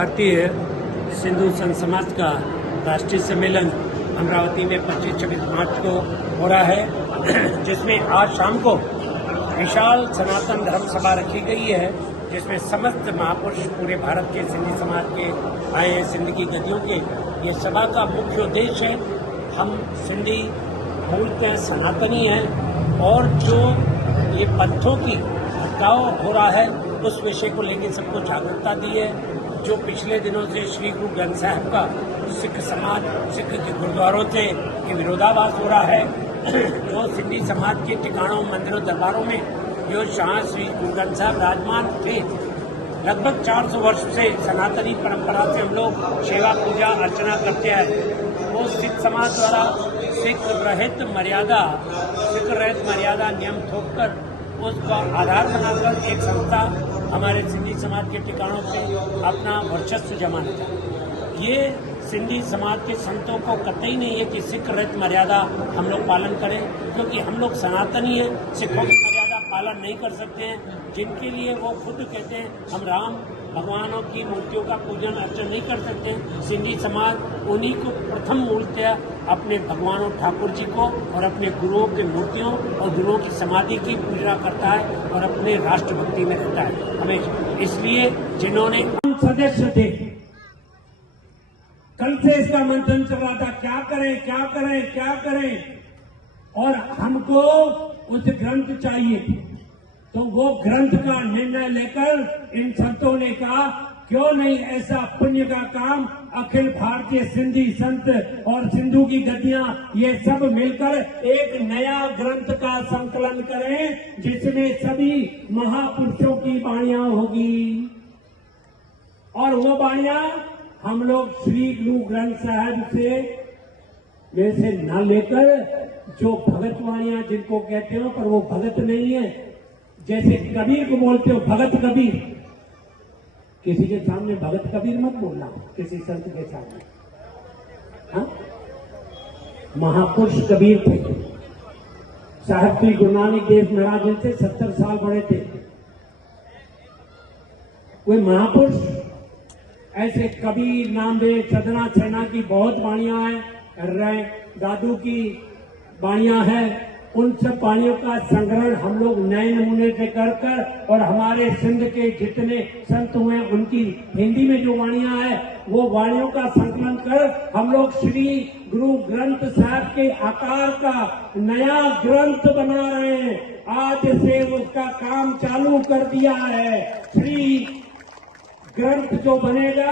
भारतीय सिंधु संत समाज का राष्ट्रीय सम्मेलन अमरावती में 25-26 मार्च को हो रहा है, जिसमें आज शाम को विशाल सनातन धर्म सभा रखी गई है, जिसमें समस्त महापुरुष पूरे भारत के सिंधी समाज के आए हैं, सिंध की गद्दियों के। ये सभा का मुख्य उद्देश्य है, हम सिंधी मूलतः सनातनी हैं और जो ये पंथों की भटकाव हो रहा है उस विषय को लेकर सबको जागरूकता दी है। जो पिछले दिनों से श्री गुरु ग्रंथ साहब का सिख समाज, सिख के गुरुद्वारों से विरोधाभास हो रहा है, जो सिंधी समाज के ठिकानों, मंदिरों, दरबारों में जो शाह श्री गुरु ग्रंथ साहब विराजमान थे, लगभग 400 वर्ष से सनातनी परंपरा से हम लोग सेवा, पूजा, अर्चना करते हैं। वो सिख समाज द्वारा सिख रहित मर्यादा नियम थोपकर उसका आधार बनाकर एक संस्था हमारे सिंधी समाज के ठिकानों से अपना वर्चस्व जमाना चाहती है। ये सिंधी समाज के संतों को कतई नहीं है कि सिख रहित मर्यादा हम लोग पालन करें, क्योंकि हम लोग सनातनी हैं, सिखों की मर्यादा पालन नहीं कर सकते हैं। जिनके लिए वो खुद कहते हैं हम राम भगवानों की मूर्तियों का पूजन अर्चन नहीं कर सकते हैं, सिंधी समाज उन्हीं को प्रथम मूर्तियाँ अपने भगवानों ठाकुर जी को और अपने गुरुओं की मूर्तियों और गुरुओं की समाधि की पूजा करता है और अपने राष्ट्रभक्ति में रहता है हमेशा। इसलिए जिन्होंने सदस्य थे, कल से इसका मंथन चल रहा था, क्या करें क्या करें क्या करें, और हमको उस ग्रंथ चाहिए। तो वो ग्रंथ का निर्णय लेकर इन संतों ने कहा क्यों नहीं ऐसा पुण्य का काम अखिल भारतीय सिंधी संत और सिंधु की गद्दियां ये सब मिलकर एक नया ग्रंथ का संकलन करें, जिसमें सभी महापुरुषों की वाणियां होगी। और वो वाणियां हम लोग श्री गुरु ग्रंथ साहब से जैसे न लेकर जो भगत वाणियां जिनको कहते हो, पर वो भगत नहीं है, जैसे कबीर को बोलते हो भगत कबीर, किसी के सामने भगत कबीर मत बोलना, किसी संत के सामने। हाँ? महापुरुष कबीर थे, साहब श्री गुरु नानक देव महाराज जिनसे 70 साल बड़े थे, कोई महापुरुष ऐसे कबीर, नामदेव, सदना सेना की बहुत वाणियां हैं, राय दादू की वाणियां हैं। उन सब वाणियों का संग्रहण हम लोग नए नमूने से कर और हमारे सिंध के जितने संत हुए उनकी हिंदी में जो वाणियां हैं वो वाणियों का संकलन कर हम लोग श्री गुरु ग्रंथ साहब के आकार का नया ग्रंथ बना रहे हैं। आज से उसका काम चालू कर दिया है। श्री ग्रंथ जो बनेगा